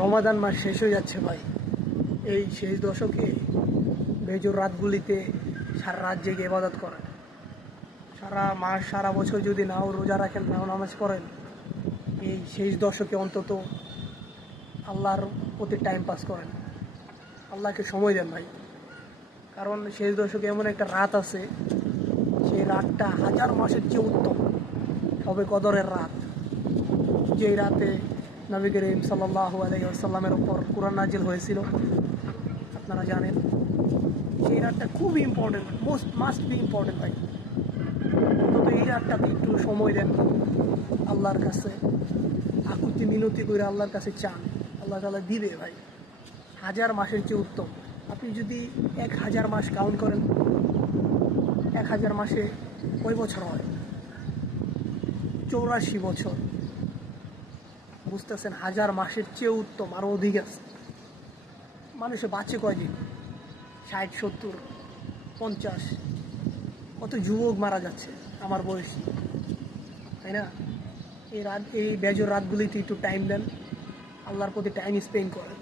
রমাদান মাস শেষ হয়ে যাচ্ছে ভাই। এই শেষ দশকে বেজোর রাতগুলিতে সারা রাত জেগে ইবাদত করেন, সারা মাস সারা বছর যদি নাও রোজা রাখেন, নাও নামাজ পড়েন, এই শেষ দশকে অন্তত আল্লাহর প্রতি টাইম পাস করেন, আল্লাহকে সময় দেন ভাই। কারণ শেষ দশকে এমন একটা রাত আছে, সেই রাতটা হাজার মাসের চেয়ে উত্তম। হবে কদরের রাত, যেই রাতে নবী করিম সাল্লাল্লাহু আলাইহি ওয়াসাল্লামের ওপর কুরআন নাজিল হয়েছিল, আপনারা জানেন। সেই রাতটা খুবই ইম্পর্টেন্ট, মাস্ট বি ইম্পর্টেন্ট ভাই। অন্তত এই রাতটাতে একটু সময় দেন, আল্লাহর কাছে আকুতি মিনতি করে আল্লাহর কাছে চান, আল্লাহ তাআলা দিবে ভাই। হাজার মাসের চেয়ে উত্তম। আপনি যদি 1000 মাস কাউন্ট করেন, 1000 মাসে কয় বছর হয়? 84 বছর। বুঝতেছেন, 1000 মাসের চেয়ে উত্তম, আরও অধিক আছে। মানুষে বাঁচে কয়দিন? 60, 70, 50। কত যুবক মারা যাচ্ছে আমার বয়সী, তাই না? এই বেজোর রাতগুলিতে একটু টাইম দেন, আল্লাহর প্রতি টাইম স্পেন্ড করেন।